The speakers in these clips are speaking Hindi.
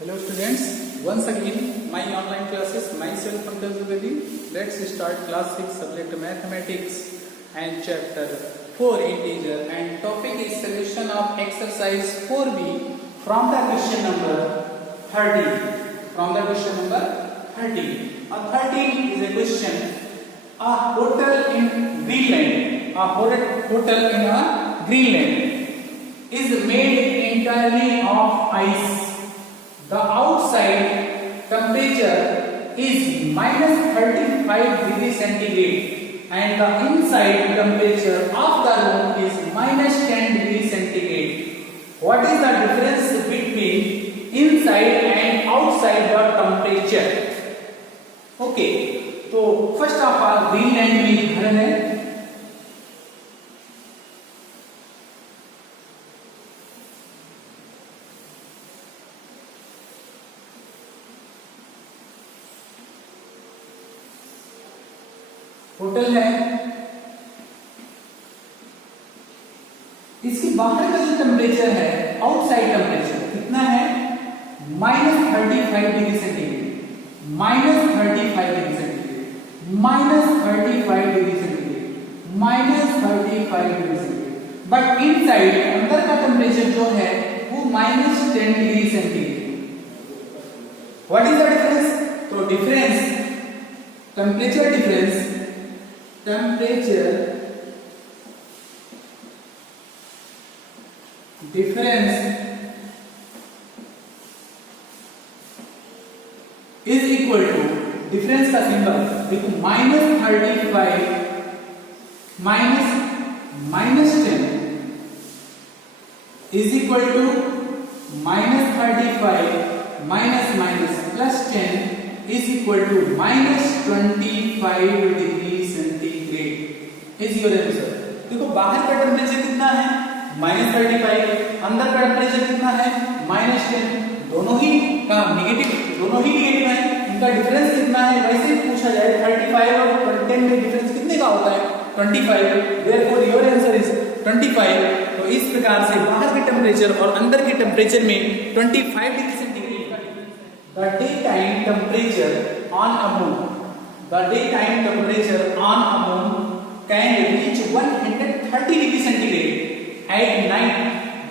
Hello students, once again my online classes, myself Pankaj Dwivedi. Let's start class 6 subject mathematics and chapter 4 integer and topic is solution of exercise 4b from the question number 30. From the question number 30. 13 is a question. A hotel in Greenland. A hotel in Greenland is made entirely of ice. The outside temperature is minus 35 degrees centigrade and the inside temperature of the room is minus 10 degrees centigrade. What is the difference between inside and outside the temperature? Okay, तो फर्स्ट ऑफ ऑल ग्रीनलैंड में घर है. होटल है. इसके बाहर का जो टेम्परेचर है, आउटसाइड टेम्परेचर कितना है? Minus 35 degree centigrade. Minus 35 degree centigrade. Minus 35 degree centigrade. Minus 35 degree centigrade. But inside अंदर का टेम्परेचर जो है वो minus 10 degree centigrade. What is the difference? तो difference, temperature difference, temperature difference is equal to, difference का सिंबल देखो, minus 35 minus 10 is equal to minus 35 minus plus 10 is equal to minus 25 degree centigrade. Is your answer. देखो बाहर का टेम्परेचर कितना है? माइनस 35. अंदर का टेम्परेचर कितना है? माइनस 10. दोनों ही का नेगेटिव, दोनों ही नेगेटिव है. इनका डिफरेंस कितना है? वैसे पूछा जाए 35 और 10 में डिफरेंस कितने का होता है? 25. Therefore your answer is 25. तो इस प्रकार से बाहर के टेम्परेचर और अंदर के टेम्परेचर में 25 डिग्री सेंटीग्रेड का difference. The day time temperature on a moon, the daytime temperature on a moon can reach 130 degree centigrade. At night,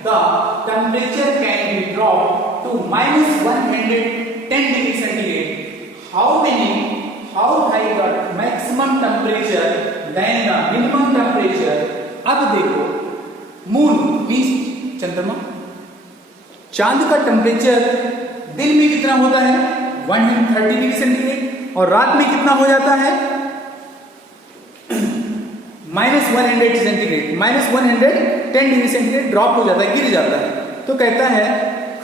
the temperature can be dropped to minus 110 degree centigrade. How high the maximum temperature than the minimum temperature? अब देखो, मून मीन्स चंद्रमा. चांद का टेम्परेचर दिन में कितना होता है? 130 डिग्री सेंटीग्रेड. और रात में कितना हो जाता है? Minus 100 centigrade, minus 110 degree centigrade drop हो जाता है, गिर जाता है. तो कहता है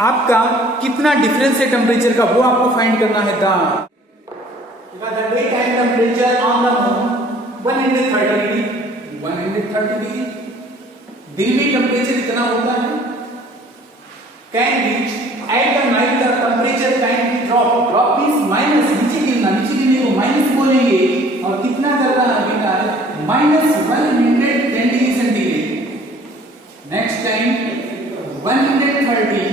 आपका कितना डिफरेंस है टेम्परेचर का, वो आपको फाइंड करना है. The day time temperature on the moon 130 degree. 130 degree. दिन में टेम्परेचर कितना होता है? Can reach at the night the temperature can be drop. Drop means minus, नीचे गिरने को माइनस बोलेंगे. और कितना करना है बेटा? Minus 110 degree centigrade. Next time 130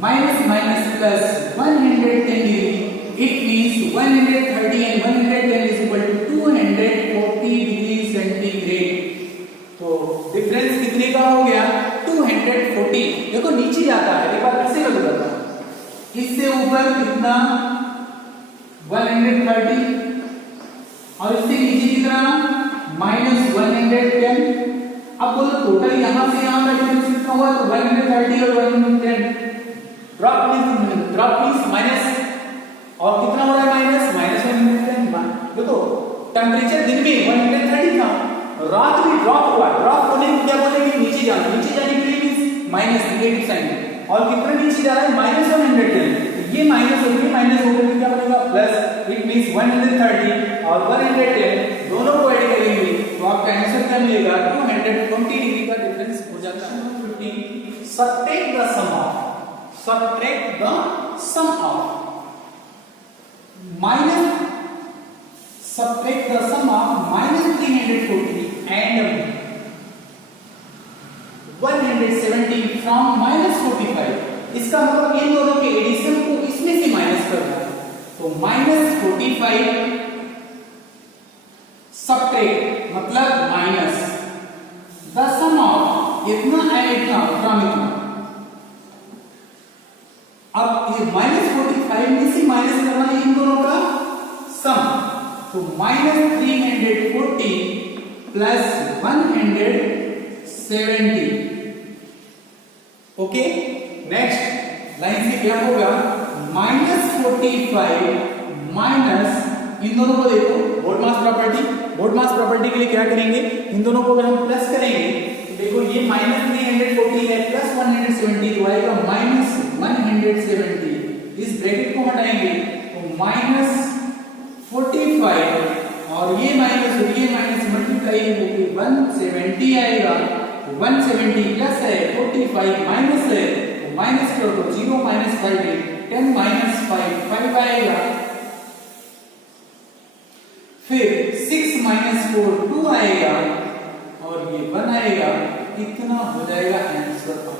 minus plus 110 degree. It means 130 and 110 is equal to 240 degree centigrade. तो डिफरेंस कितने का हो गया? 240. देखो नीचे जाता है, एक बार फिर से कर देता हूं. इससे ऊपर कितना? 130 और इससे नीचे कितना? माइनस 110. अब बोलो टोटल यहां से यहां का डिफरेंस कितना हुआ? तो 130 और 110. Drop means minus. और कितना हो रहा है? माइनस 110. देखो टेम्परेचर दिन में 130 था, रात में ड्रॉप हुआ. ड्रॉप होने को क्या बोलेंगे? नीचे जाना. नीचे जाने के लिए मींस माइनस, नेगेटिव साइन. और कितना नीचे जा रहा है? माइनस 110. ये माइनस होगी, माइनस होकर क्या बनेगा? प्लस. इट मींस 130 और 110 दोनों को ऐड करेंगे तो आपका आंसर क्या मिलेगा? 220 डिग्री का डिफरेंस हो जाता है. 15. Subtract the sum of, subtract the sum of minus, subtract the sum of minus 340 and 170 from -45. इसका मतलब इन दोनों के -45 सबट्रैक्ट मतलब माइनस द सम ऑफ इतना एंड इतना फ्रॉम इतना। अब ये -45 में से माइनस करना है इन दोनों का सम, तो -340 प्लस 170। ओके, नेक्स्ट लाइन से क्या होगा, -45 माइनस इन दोनों को देखो बोर्ड मास प्रॉपर्टी, बोर्ड मास प्रॉपर्टी के लिए क्या करेंगे, इन दोनों को अगर हम प्लस करेंगे तो देखो ये -340 है प्लस 170 तो आएगा -170। इस ब्रैकेट को हटाएंगे तो -45 और ये माइनस मल्टीप्लाई होकर 170 आएगा। 170 प्लस है 45 माइनस है तो माइनस करो तो 0 - 5 है 10 - 5 आएगा। फिर 6 - 4 2 आएगा और ये 1 आएगा। इतना हो जाएगा आंसर आपका।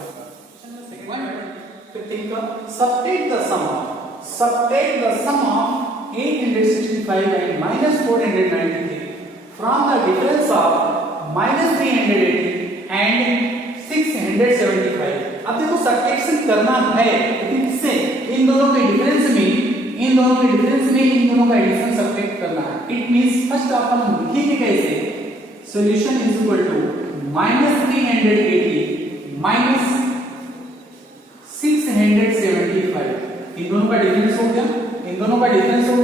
फिर think of subtract the sum of 865 and -493 from the difference of -380 and 675। अब देखो सब्ट्रैक्शन करना है लेकिन किससे, इन दोनों के डिफरेंस में इन दोनों का एडिशन सब्ट्रैक्ट करना है। इट मींस फर्स्ट अपन लिखेंगे कैसे, solution is equal to -380 minus 675। इन दोनों का डिफरेंस हो गया,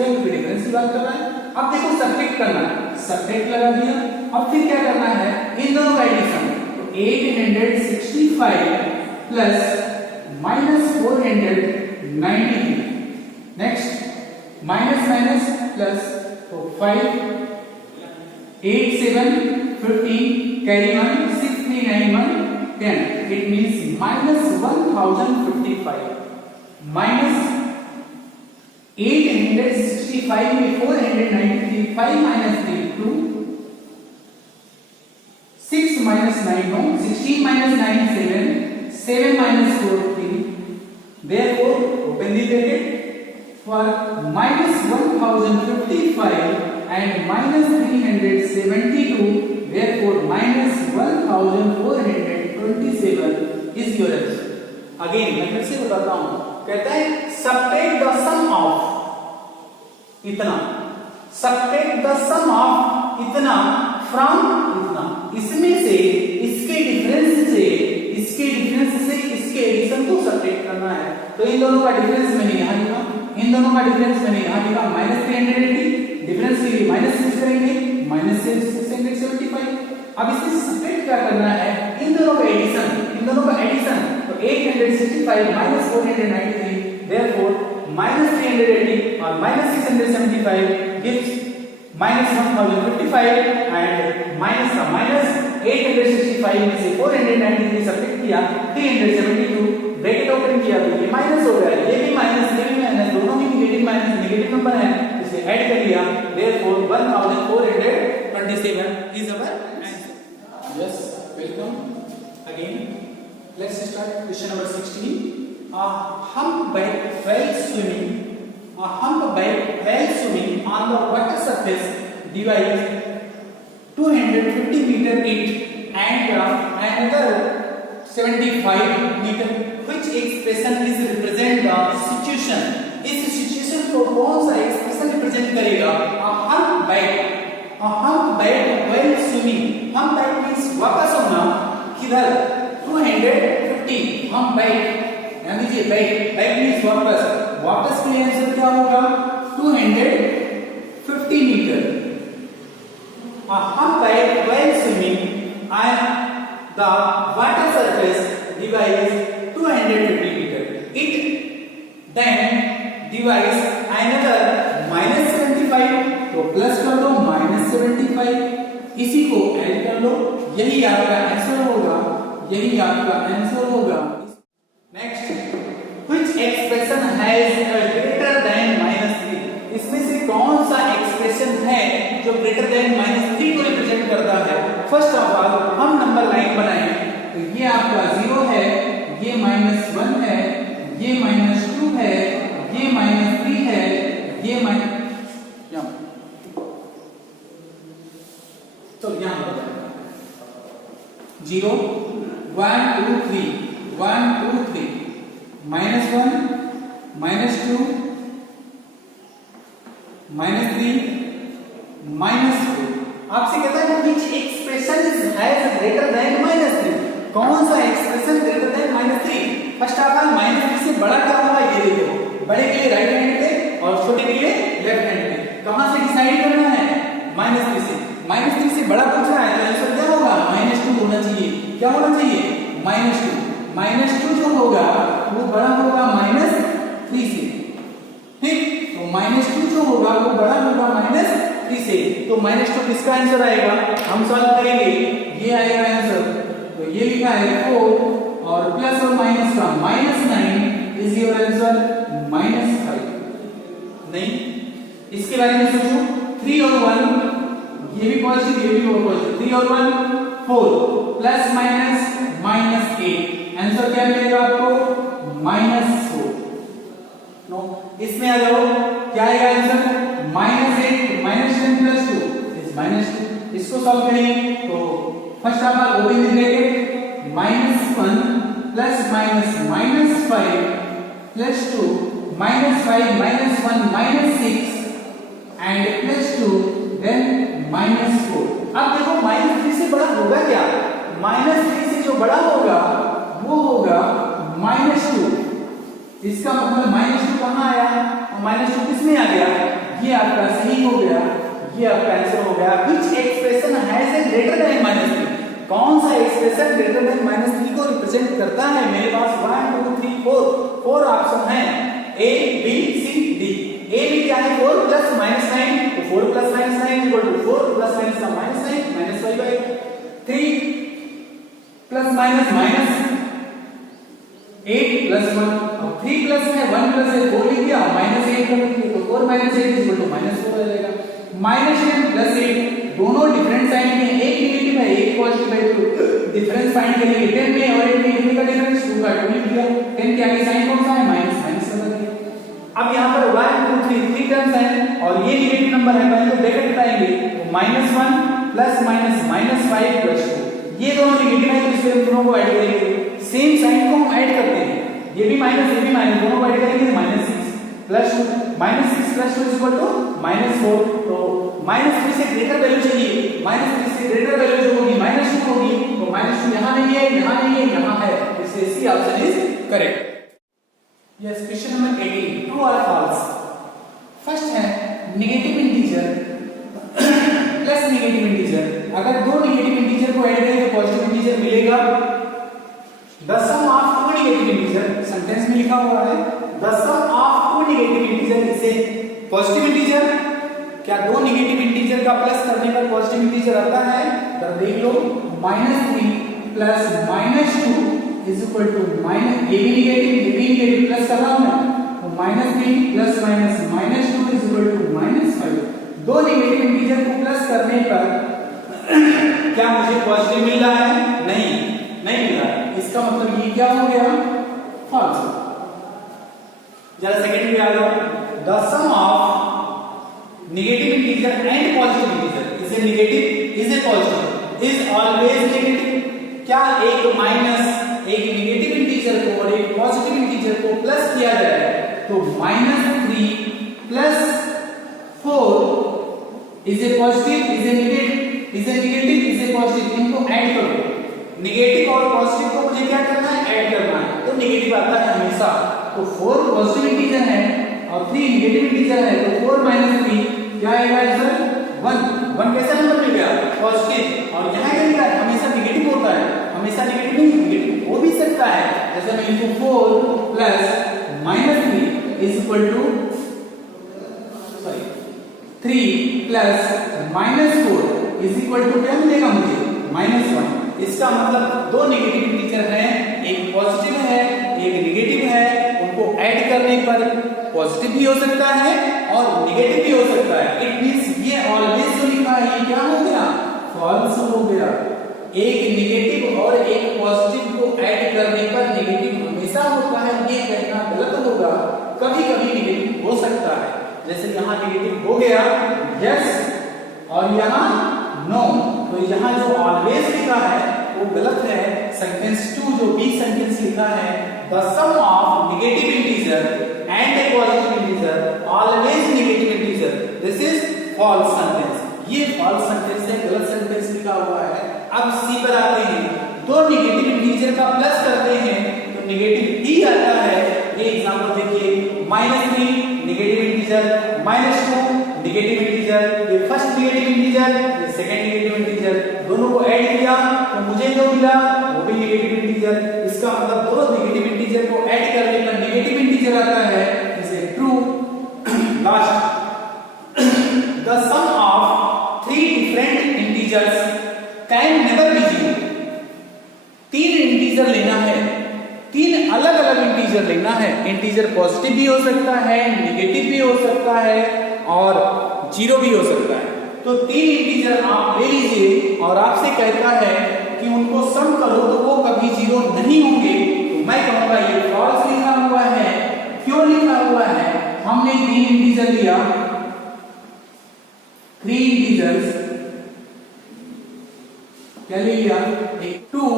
क्योंकि डिफरेंस की बात कर रहा है। अब देखो सब्ट्रैक्ट करना है, सब्ट्रैक्ट लगा दिया। अब फिर क्या करना है, इन दोनों का एडिशन, तो 865 प्लस -493। नेक्स्ट माइनस प्लस तो 5 8 7 15 कैरी 1 6 3 9 1 10। इट मींस -1055 माइनस 865 में 493 5 - 3 2 6 - 9 9 16 - 9 7 7 - 4 3। therefore open the bracket for -1055 and -372, therefore -1427 is your answer। Again मैं फिर से बताता हूं, कहता है subtract the sum of इतना, subtract the sum of इतना from इतना। इसमें से इसके डिफरेंस से इसके एडिशन को सबट्रैक्ट करना है। तो इन दोनों का डिफरेंस मैंने यहां लिखा, -380 डिफरेंस के लिए माइनस यूज करेंगे -675। अब इससे सबट्रैक्ट क्या करना है, इन दोनों का एडिशन, तो 865 - 493, therefore -380 और -675 gives -1055 and -865 में से 493 सबट्रैक्ट किया 372, ब्रैकेट ओपन किया तो ये माइनस हो गया, ये भी माइनस, दोनों ही नेगेटिव नंबर है, इसे ऐड कर लिया। therefore 1427 is our answer। yes, welcome again। let's start question number 16। a humpback whale swimming on the water surface divides 250 meter each and another 75 meter। which expression is represent the situation? इस सिचुएशन को कौन सा एक्सप्रेशन रिप्रेजेंट करेगा? humpback while swimming। humpback means वापस होना, किधर? 250 humpback, यानी कि बैक मींस वापस के लिए आंसर क्या होगा? 250 metre. humpback while swimming and the water surface divides 250 meter। it then divides another -75, तो प्लस कर दो -75, इसी को ऐड कर लो, यही आपका आंसर होगा। Next, which expression has a greater than -3? इसमें से कौन सा एक्सप्रेशन है जो ग्रेटर देन -3 को रिप्रेजेंट करता है? फर्स्ट ऑफ ऑल हम नंबर लाइन बनाएंगे, तो ये आपका 0 है, ये -1 है, ये -2 है, ये -3 है, ये यहाँ तो यहाँ पर 0 1 2 3 1 2 3 -1 -2 -3 -4। आपसे कहता है which expression has greater than -3, कौन सा expression greater than -3। First of all -3 से बड़ा क्या होगा ये देखो, बड़े के लिए राइट हैंड पे और छोटे के लिए लेफ्ट हैंड पे। कहां से डिसाइड करना है? -3 से। -3 से बड़ा पूछ रहा है तो आंसर क्या होगा? -2 होना चाहिए। क्या होना चाहिए? -2। -2 जो होगा वो बड़ा होगा -3 से, ठीक। तो -2 जो होगा वो बड़ा होगा -3 से। तो -2 किसका आंसर आएगा? हम सॉल्व करेंगे, ये आएगा आंसर। तो ये लिखा है 4 और प्लस और माइनस का -9 इज योर आंसर -5। नहीं, इसके बारे में सोचो। 3 और 1 ये भी पॉजिटिव ये भी पॉजिटिव। 3 और 1 4 प्लस माइनस -8 आंसर क्या मिलेगा आपको? -4। नो, इसमें आ जाओ, क्या आएगा आंसर? -8 -10 plus 2 is -2। इसको सॉल्व करेंगे तो first of all open the bracket -1 plus minus -5 plus 2 -5 -1 -6 and plus 2 then -4। अब देखो -3 से बड़ा होगा क्या? -3 से जो बड़ा होगा वो होगा -2। इसका मतलब -2 कहां आया? -2 किसमें आ गया? ये आपका सही हो गया, ये आपका आंसर हो गया। Which expression has a greater than -3? कौन सा एक्सप्रेशन ग्रेटर देन -3 को रिप्रेजेंट करता है? मेरे पास 1 2 3 4 ऑप्शन है, A B C D। A में क्या है? 4 प्लस -9, तो 4 plus -9 equal to 4 plus -9 -5/3 plus -8 plus 1। अब 3 प्लस है 1 प्लस है 4 लिख दिया, -8 कर दिया तो 4 -8 इक्वल टू -4 आ जाएगा। -10 प्लस 8 दोनों डिफरेंट साइन में, एक नेगेटिव है एक पॉजिटिव है, तो डिफरेंस फाइंड करेंगे। 10 में और 8 में कितने का डिफरेंस? 2 का 2 लिख दिया। 10 के आगे साइन कौन सा है? माइनस लगा दिया। अब यहां पर 1 2 3 टर्म्स हैं और ये नेगेटिव नंबर है, पहले तो ब्रैकेट बताएंगे। तो -1 प्लस माइनस -5 प्लस 2 ये दोनों नेगेटिव है, तो इसलिए दोनों को ऐड करेंगे। सेम साइन को हम ऐड करते हैं, ये भी माइनस ये भी माइनस, दोनों को ऐड करेंगे तो -6 प्लस 2 -6 प्लस 2 इक्वल टू -4। तो -3 से ग्रेटर वैल्यू चाहिए, -3 से ग्रेटर वैल्यू जो होगी -2 होगी, तो -2 यहां नहीं है यहां नहीं है यहां है, इसलिए C option is correct. Yes, question number 18 true और फॉल्स। फर्स्ट है negative integer plus negative integer, अगर दो नेगेटिव इंटीजर को ऐड करें तो पॉजिटिव इंटीजर मिलेगा। The sum of two negative integer, sentence में लिखा हुआ है the sum of two negative integer is a positive integer. क्या दो नेगेटिव इंटीजर का प्लस करने पर पॉजिटिव इंटीजर आता है? तो देख लो, -3 प्लस -2 इज इक्वल टू ये भी नेगेटिव प्लस कर रहा हूं मैं, तो -3 plus minus -2 is equal to -5। दो नेगेटिव इंटीजर को प्लस करने पर क्या मुझे पॉजिटिव मिल रहा है? नहीं मिल रहा है। इसका मतलब ये क्या हो गया? फॉल्स। जरा सेकंड में आ जाओ, the sum of negative integer and positive integer is a negative is a positive is always negative. क्या एक नेगेटिव इंटीजर को और एक पॉजिटिव इंटीजर को प्लस किया जाए तो -3 plus 4 is a positive is a negative is a positive, इनको ऐड करो। नेगेटिव और पॉजिटिव को मुझे क्या करना है? ऐड करना है, तो नेगेटिव आता है हमेशा। तो 4 पॉजिटिव इंटीजर है और 3 नेगेटिव इंटीजर है, तो 4 - 3 क्या आएगा आंसर? 1 कैसा नंबर मिल गया? पॉजिटिव। और यहां क्या लिखा है? हमेशा नेगेटिव होता है, हमेशा नेगेटिव नहीं, नेगेटिव हो भी सकता है। जैसे मैं लिखूं 4 plus -3 is equal to 3 plus -4 is equal to क्या मिलेगा मुझे? -1। इसका मतलब दो नेगेटिव इंटीजर हैं, एक पॉजिटिव है एक नेगेटिव है, उनको ऐड करने पर पॉजिटिव भी हो सकता है और नेगेटिव भी हो सकता है। इट मींस ये ऑलवेज जो लिखा है ये क्या हो गया? फॉल्स हो गया। एक नेगेटिव और एक पॉजिटिव को ऐड करने पर नेगेटिव हमेशा होता है, ये कहना गलत होगा। कभी कभी नेगेटिव हो सकता है, जैसे यहाँ नेगेटिव हो गया यस और यहाँ नो, तो यहाँ जो ऑलवेज लिखा है वो गलत है। सेंटेंस 2 जो बी सेंटेंस लिखा है the sum of negative integer and a positive integer always negative integer, this is false sentence. ये फॉल्स सेंटेंस है, गलत सेंटेंस लिखा हुआ है। अब सी पर आते हैं, दो नेगेटिव इंटीजर का प्लस करते हैं तो नेगेटिव ही आता है। ये एग्जांपल देखिए -3 नेगेटिव इंटीजर, -2 नेगेटिव इंटीजर, ये फर्स्ट नेगेटिव इंटीजर, ये सेकंड नेगेटिव इंटीजर, दोनों को ऐड किया तो मुझे जो मिला वो भी नेगेटिव इंटीजर। इसका मतलब दोनों नेगेटिव इंटीजर को ऐड करने पर नेगेटिव इंटीजर आता है, इसे true. Last, the sum of 3 different integers can never be 0। 3 integer लेना है, 3 अलग अलग इंटीजर लेना है। इंटीजर पॉजिटिव भी हो सकता है, नेगेटिव भी हो सकता है और 0 भी हो सकता है। तो 3 इंटीजर आप ले लीजिए और आपसे कहता है कि उनको सम करो तो वो कभी 0 नहीं होंगे, तो मैं कहूंगा ये फॉल्स लिखा हुआ है। क्यों लिखा हुआ है? हमने 3 इंटीजर लिया, 3 इंटीजर्स क्या ले लिया, 2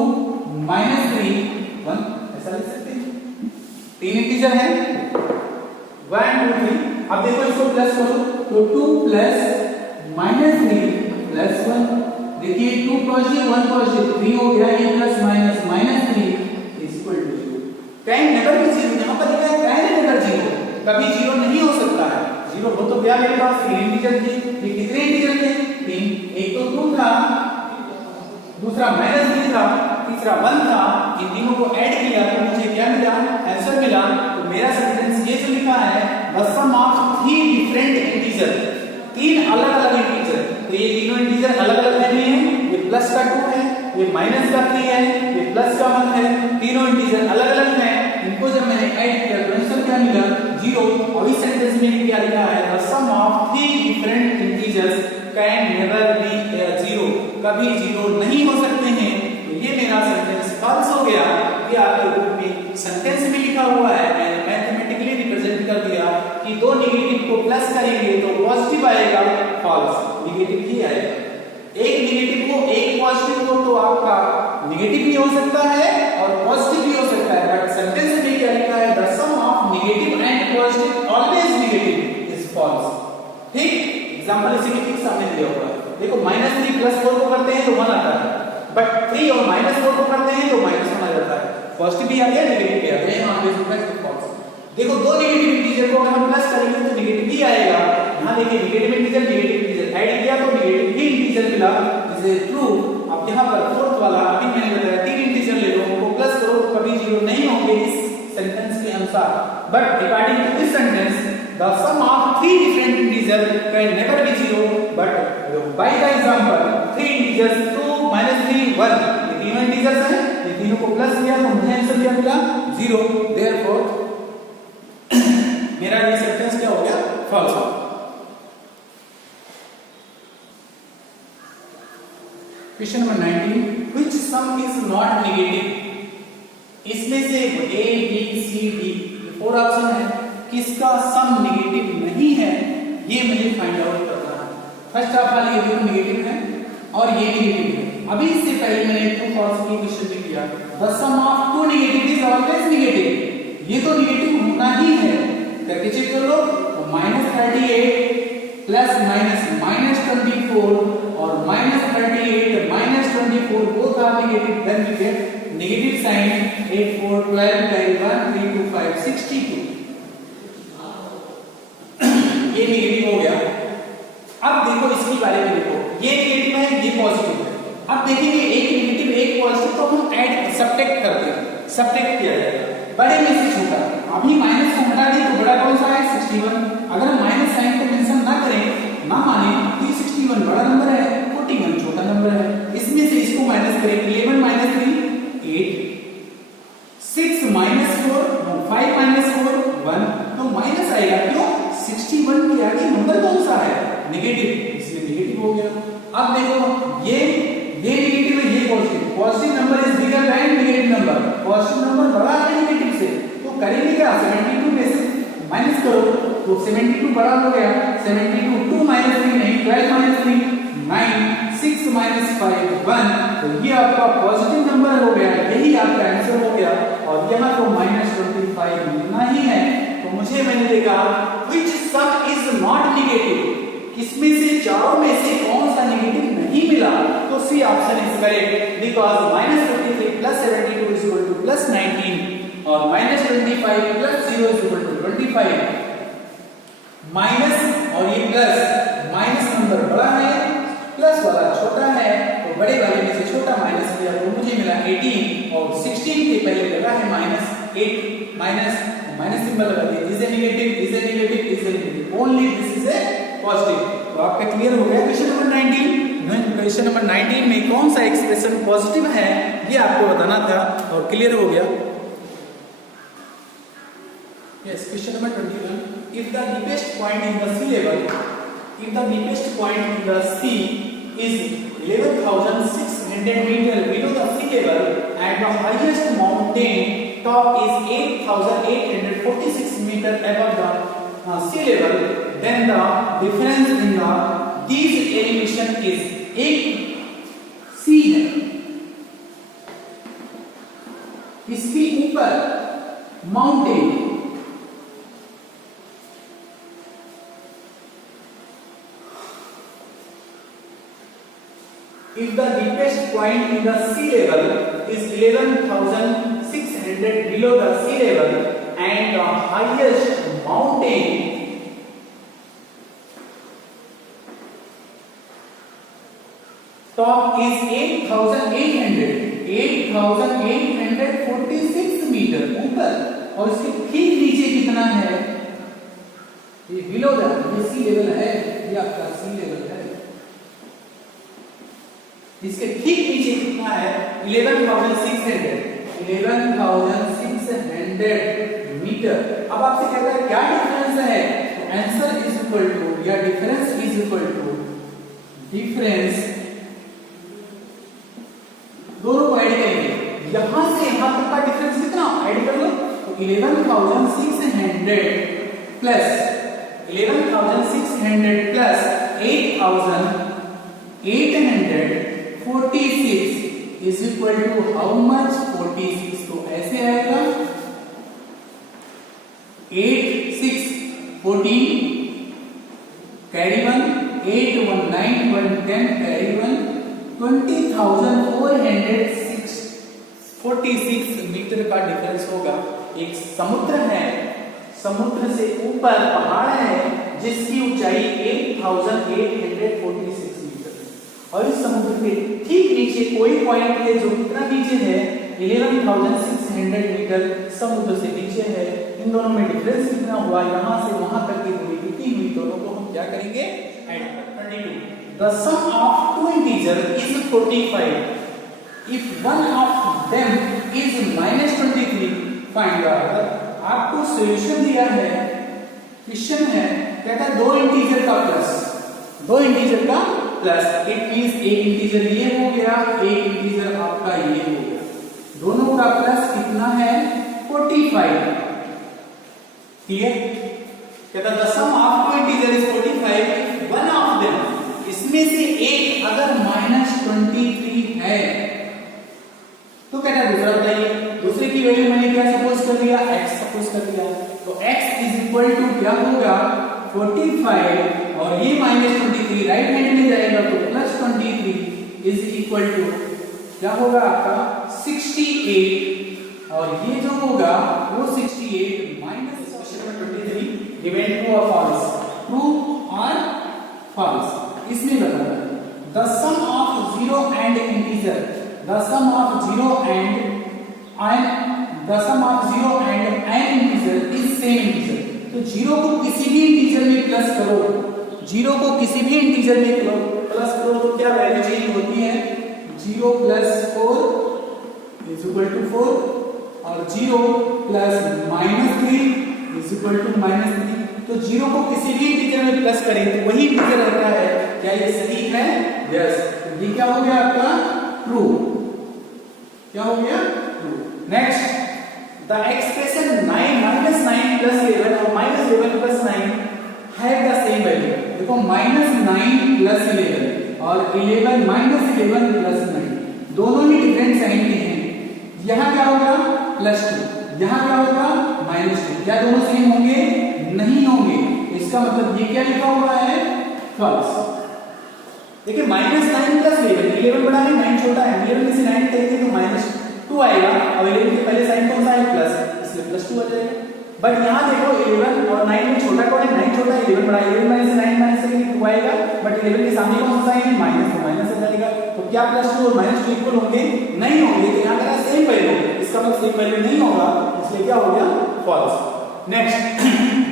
-3 1, ऐसा लिख सकते हैं। 3 इंटीजर है 1 2 3। अब देखो इसको प्लस करो तो 2 प्लस -3 प्लस 1, देखिए 2 पॉजिटिव 1 पॉजिटिव 3 हो गया, ये plus minus -3 is equal to 0। Can never be 0, यहां पर लिखा है कैन नेवर 0, कभी 0 नहीं हो सकता है। 0 हो तो क्या मेरे पास 3 इंटीजर थे, ये कितने इंटीजर थे 3, एक तो 2 था, दूसरा -3 था, तीसरा 1 था। इन तीनों को ऐड किया तो मुझे क्या मिला, आंसर मिला। तो मेरा सेंटेंस ये जो लिखा है the sum of 3 different integer, 3 अलग अलग इंटीजर, तो ये तीनों इंटीजर अलग अलग लेने हैं। ये प्लस का 2 है, ये माइनस का 3 है, ये प्लस का 1 है, तीनों इंटीजर अलग अलग हैं। इनको जब मैंने ऐड किया तो आंसर क्या मिला 0। और इस सेंटेंस में क्या लिखा है the sum of 3 different integers can never be 0, कभी 0 नहीं हो सकते हैं। तो ये मेरा सेंटेंस फॉल्स हो गया। ये आपके बुक में सेंटेंस में लिखा हुआ है, मैंने मैथमेटिकली रिप्रेजेंट कर दिया कि दो नेगेटिव को प्लस करेंगे तो पॉजिटिव आएगा, फॉल्स नेगेटिव ही आएगा। एक नेगेटिव को एक पॉजिटिव को तो आपका नेगेटिव भी हो सकता है और पॉजिटिव भी हो सकता है, बट सेंटेंस में क्या लिखा है the sum of negative and positive always negative is false. ठीक, एग्जांपल इसी के ठीक सामने दिया हुआ है। देखो -3 प्लस 4 को करते हैं तो 1 आता है, बट 3 और -4 को करते हैं तो -1 आ जाता है। पॉजिटिव भी आ गया, नेगेटिव भी आ गया, यहाँ पे प्लस फॉल्स। देखो दो नेगेटिव इंटीजर को अगर हम प्लस करेंगे तो नेगेटिव ही आएगा। यहाँ देखिए नेगेटिव इंटीजर ऐड किया तो नेगेटिव ही इंटीजर मिला, इसे ट्रू। अब यहाँ पर फोर्थ वाला अभी मैंने बताया 3 इंटीजर ले लो, उनको प्लस करो तो कभी 0 नहीं होंगे इस सेंटेंस के अनुसार। But according to this sentence the sum of 3 different integers can never be 0, but by the example 3 integers 2 -3 1, ये तीनों इंटीजर्स हैं, ये तीनों को प्लस किया तो मुझे आंसर क्या मिला 0। therefore मेरा ये सेंटेंस क्या हो गया false. Question number 19, which sum is not negative? इसमें से A B C D 4 option है, किसका सम नेगेटिव नहीं है ये मुझे फाइंड आउट करना है। फर्स्ट ऑफ ऑल ये दोनों नेगेटिव है और ये नेगेटिव है। अभी इससे पहले मैंने ट्रू फॉल्स की क्वेश्चन में किया the sum of 2 negative is always negative, ये तो नेगेटिव होना ही है। करके चेक कर लो तो -38 प्लस माइनस -24 और -38 -24 both are negative, then we get negative sign 8 4 12 1 3 2 5 62, ये नेगेटिव हो गया। अब देखो इसके बारे में, देखो ये नेगेटिव है ये पॉजिटिव है। अब देखेंगे एक नेगेटिव एक पॉजिटिव तो हम ऐड सब्ट्रैक्ट करते हैं, सब्ट्रैक्ट किया जाएगा बड़े में से छोटा। अभी माइनस को हटा दें तो बड़ा कौन सा है 61। अगर हम माइनस साइन को मेंशन ना करें ना माने तो 61 बड़ा नंबर है, 41 छोटा नंबर है। इसमें से इसको माइनस करें 11 - 3 8, 6 - 4 5 - 4 1, तो माइनस आएगा। क्यों 61 के आगे नंबर कौन सा है नेगेटिव, इसलिए नेगेटिव हो गया। अब देखो ये नेगेटिव है ये positive, positive number is bigger than negative number, positive number बड़ा है नेगेटिव से, तो करेंगे क्या 72 में से माइनस करो तो 72 बड़ा हो गया, 72 2 माइनस 3 नहीं 12 माइनस 3 9 6 माइनस 5 1, तो ये आपका पॉजिटिव नंबर हो गया, यही आपका आंसर हो गया। और यहाँ तो -25 मिलना ही है, तो मुझे मैंने देखा which sum is not negative, इसमें से चारों में से कौन सा नेगेटिव नहीं मिला, तो C option is correct because -53 + 72 = +19 और -25 + 0 = 25 माइनस और ये प्लस, माइनस नंबर बड़ा है प्लस वाला छोटा है, तो बड़े वाले में से छोटा माइनस किया तो मुझे मिला 18 और 16 के पहले लगा है -8 माइनस सिंबल लगा दिया, is a negative only this is a positive. तो आपका क्लियर हो गया क्वेश्चन नंबर 19। क्वेश्चन नंबर 19 में कौन सा एक्सप्रेशन पॉजिटिव है ये आपको बताना था और क्लियर हो गया। Yes, question number 21, if the deepest point in the sea level, if the deepest point in the sea is 11,600 meter below the sea level and the highest mountain top is 8,846 meter above the sea level, then the difference in the these elevation is एक सी है, इसके ऊपर mountain if the deepest point in the sea level is 11,600 below the sea level and the highest mountain top is 8,846 metre ऊपर और इसके ठीक नीचे कितना है, ये बिलो द सी लेवल है, ये आपका सी लेवल है, इसके ठीक नीचे कितना है 11,600 मीटर। अब आपसे कहता है क्या डिफरेंस है, तो आंसर इज इक्वल टू या difference is equal to difference, दोनों को ऐड करेंगे, यहां से यहां तक का डिफरेंस कितना ऐड कर लो, तो 11,600 plus 8,846 is equal to how much 46, तो ऐसे आएगा 8 6 14 कैरी 1 8 1 9 1 10 कैरी 1 20,446 मीटर का डिफरेंस होगा। एक समुद्र है, समुद्र से ऊपर पहाड़ है जिसकी ऊंचाई 8,846 मीटर और इस समुद्र के ठीक नीचे कोई पॉइंट है जो कितना नीचे है 11,600 मीटर समुद्र से नीचे है। इन दोनों में डिफरेंस कितना हुआ, यहां से वहां तक की दूरी कितनी हुई, दोनों को हम क्या करेंगे ऐड कर 22। The sum of two integers is 45 if one of them is -23 find the other। आपको सॉल्यूशन दिया है, क्वेश्चन है कहता है दो इंटीजर का प्लस, दो इंटीजर का प्लस, इट मींस एक इंटीजर ये हो गया, एक इंटीजर आपका ये हो गया, दोनों का प्लस कितना है 45। क्लियर, कहता the sum of two integer is 45 one of them, इसमें से एक अगर -23 है तो कहता है दूसरा बताइए, दूसरे की वैल्यू मैंने क्या सपोज कर लिया x सपोज कर लिया, तो x इज इक्वल टू क्या होगा 45 और ये -23 राइट हैंड में जाएगा तो +23 इज इक्वल टू क्या होगा आपका 68 और ये जो होगा वो 68 माइनस 23 गिवन ट्रू और फॉल्स, ट्रू और फॉल्स। इसमें बताना the sum of zero and integer, the sum of zero and an integer is same integer. तो जीरो को किसी भी इंटीजर में प्लस करो, जीरो को किसी भी इंटीजर में प्लस करो तो क्या वैल्यू चेंज होती है, 0 + 4 इज इक्वल टू 4 और 0 + -3 इज इक्वल टू -3। तो जीरो को किसी भी इंटीजर में प्लस करें तो वही इंटीजर रहता है, क्या ये सही है, यस। ये क्या हो गया आपका ट्रू, क्या हो गया ट्रू। नेक्स्ट द एक्सप्रेशन 9 + 11 और -11 11 plus 9 have the same value. देखो -9 plus 11 और 11 minus 11 plus 9 दोनों ही डिफरेंट साइन के हैं। यहाँ क्या होगा +2, यहाँ क्या होगा -2। क्या दोनों सेम होंगे? नहीं होंगे। इसका मतलब ये क्या लिखा हुआ है? फॉल्स। देखिए -9 plus 11 बड़ा है 9 छोटा है। 11 में से 9 करेंगे तो -2 आएगा और 11 के पहले साइन कौन सा है? प्लस, इसलिए +2 आ जाएगा। बट यहाँ देखो 11 और 9 में छोटा कौन है? 9 छोटा है, 11 बड़ा है। 11 में से 9 माइनस करेंगे 2 आएगा, बट 11 के सामने कौन सा साइन है? माइनस, तो माइनस आ जाएगा। तो क्या +2 और -2 इक्वल होंगे? नहीं होंगे। तो यहाँ का सेम वैल्यू, इसका मतलब सेम वैल्यू नहीं होगा, इसलिए क्या हो गया? फॉल्स। नेक्स्ट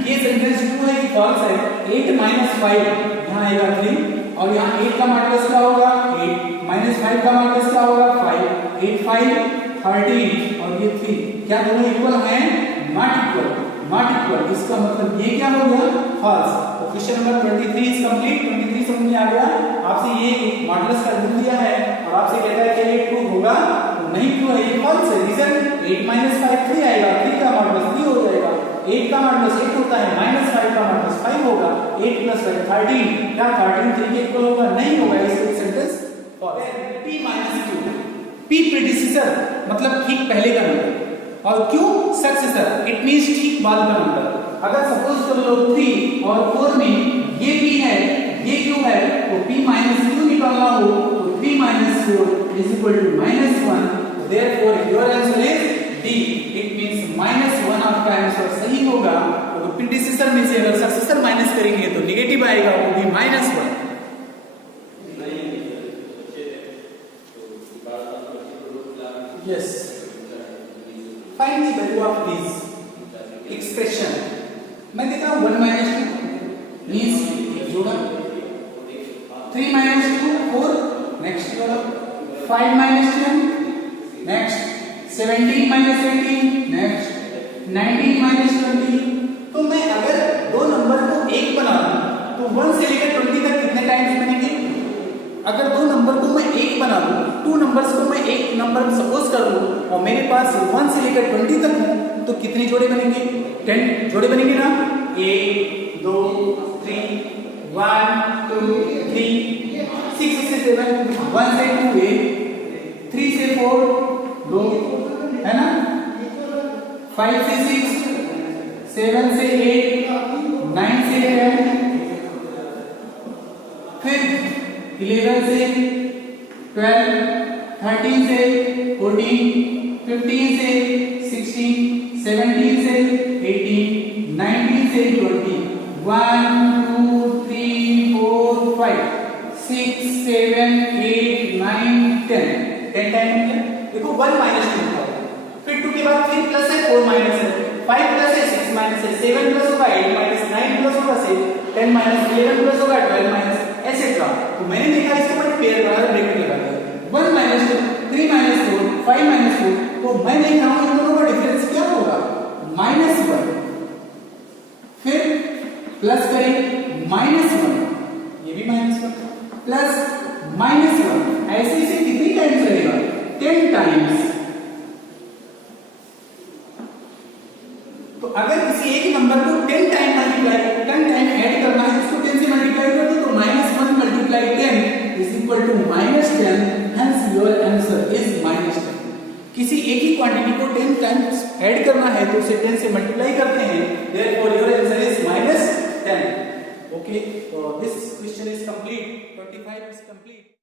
ये सेंटेंस ट्रू है कि फॉल्स है? 8 - 5 यहाँ आएगा 3 और यहाँ 8 का मॉडुलस क्या होगा? 8 - 5 का मॉडुलस क्या होगा? 5। 8 5 13 और ये 3 क्या दोनों इक्वल हैं? Not equal, not equal. इसका मतलब ये क्या हो गया? फॉल्स। तो क्वेश्चन नंबर 23 इज कंप्लीट। 23 समझ में आ गया। आपसे ये मॉडुलस का गुण दिया है और आपसे कहता है कि ये ट्रू होगा, तो नहीं ट्रू है, ये फॉल्स है। रीजन 8 - 5 3 आएगा, 3 का मॉडुलस 3 हो जाएगा। 8 का मॉडुलस 8 होता है, -5 का मॉडुलस 5 होगा। 8 + 5 13, क्या 13 3 के इक्वल होगा? नहीं होगा, इसलिए sentence false. p - q, p predecessor मतलब ठीक पहले का नंबर और क्यों सक्सेसर, इट मींस ठीक बाद का नंबर। अगर सपोज कर लो 3 और 4 में ये p है, ये q है, तो p - q निकालना हो तो 3 - 4 = -1। Therefore your answer is D, it means -1 आपका आंसर सही होगा। तो प्रीडिसेसर में से अगर सक्सेसर माइनस करेंगे तो नेगेटिव आएगा, वो भी -1। Yes, find the value of this expression. मैं देता हूं 1 - 2 मींस जोड़ा, 3 - 2 4, नेक्स्ट जोड़ा, 5 - 10 नेक्स्ट, 17 - 18 नेक्स्ट, 19 - 20। तो मैं अगर दो नंबर को 1 बना दूं तो 1 से लेकर 20 तक कितने टाइम्स बनेंगे? अगर दो नंबर को मैं 1 बना दूं, 2 नंबर्स को मैं एक नंबर सपोज कर लूं और मेरे पास 1 से लेकर 20 तक हो तो कितने जोड़े बनेंगे? 10 जोड़े बनेंगे ना। 1 2 3 1 2 3 6 से 7, 1 से 2 8, 3 से 4 2 है ना, 5 से 6, 7 से 8, 9 से 10, फिर 11 से 12, 13 से 14, 15 से 16, 17 से 18, 19 से 20, 1 2 3 4 5 6 7 8 9 10 टाइम। देखो 1 - 2 होगा, फिर 2 के बाद 3 प्लस है 4 माइनस है, 5 प्लस है 6 माइनस है, 7 प्लस होगा 8 माइनस, 9 प्लस होगा 6, 10 माइनस, 11 प्लस होगा 12 माइनस, एटसेट्रा। तो मैंने देखा इसके बाद पेयर बना ब्रैकेट लगा दिया, 1 - 2 3 - 4 5 - 4। तो मैं देख रहा हूं इन दोनों का डिफरेंस क्या होगा? -1। फिर प्लस करें -1, ये भी -1 प्लस -1, ऐसे से कितनी टाइम्स रहेगा? 10 टाइम्स। तो अगर किसी एक नंबर को 10 टाइम ऐड करना है, इसको 10 से मल्टीप्लाई कर दो तो -1 × 10 = -10, हेंस योर आंसर इज -10। किसी एक ही क्वांटिटी को 10 टाइम्स ऐड करना है तो उसे 10 से मल्टीप्लाई करते हैं, therefore your answer is -10। Okay, तो this question is complete. 25 is complete.